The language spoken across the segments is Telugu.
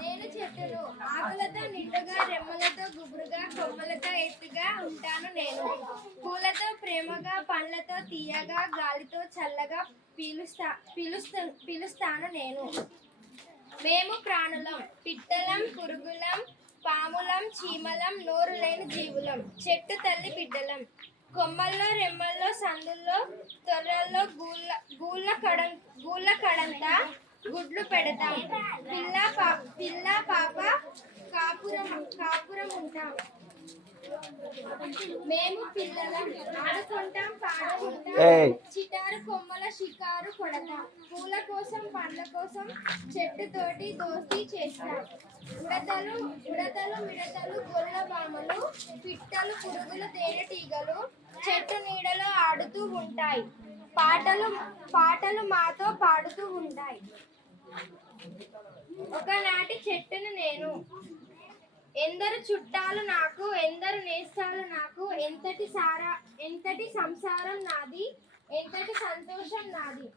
నేను చెట్టును ఆకులతో నిండుగా రెమ్మలతో గుబురుగా కొమ్మలతో ఎత్తుగా ఉంటాను నేను. పూలతో ప్రేమగా పండ్లతో తీయగా గాలితో చల్లగా పిలుస్తాను నేను. మేము ప్రాణులం, పిట్టలం, పురుగులం, పాములం, చీమలం, నోరు లేని జీవులం, చెట్టు తల్లి బిడ్డలం. కొమ్మల్లో రెమ్మల్లో సందుల్లో తొర్రల్లో గూళ్ళ కడంతా గుడ్లు పెడతాం. పిల్ల పాప కాపురం ఉంటాం. మేము పిల్లలం, ఆడుకుంటాం, పాడుకుంటాం, చిటారు కొమ్మల షికారు కొడతాం. పూల కోసం పండ్ల కోసం చెట్టుతోటి దోస్తీ చేస్తాం. ఉడతలు మిడతలు గొల్ల బామలు, పిట్టలు పురుగులు తేనెటీగలు చెట్టు నీడలో ఆడుతూ ఉంటాయి. పాటలు మాతో పాడుతూ ఉంటాయి. ఒకనాటి చెట్టును నేను, ఎందరు చుట్టాలు నాకు, ఎందరు నేస్తాలు నాకు, ఎంతటి సంసారం నాది, ఎంతటి సంతోషం నాది.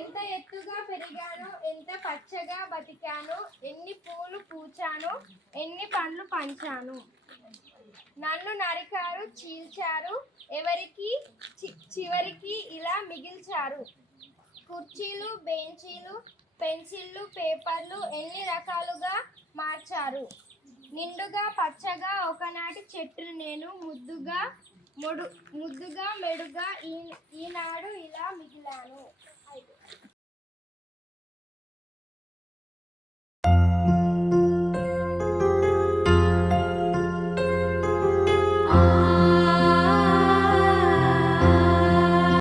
ఎంత ఎత్తుగా పెరిగాను, ఎంత పచ్చగా బతికాను, ఎన్ని పూలు పూచాను, ఎన్ని పండ్లు పంచాను. నన్ను నరికారు, చీల్చారు, చివరికి ఇలా మిగిల్చారు. కుర్చీలు, బెంచీలు, పెన్సిళ్ళు, పేపర్లు ఎన్ని రకాలుగా మార్చారు. నిండుగా పచ్చగా ఒకనాటి చెట్టును నేను, ముద్దుగా మెడుగా ఈనాడు ఇలా మిగిలాను.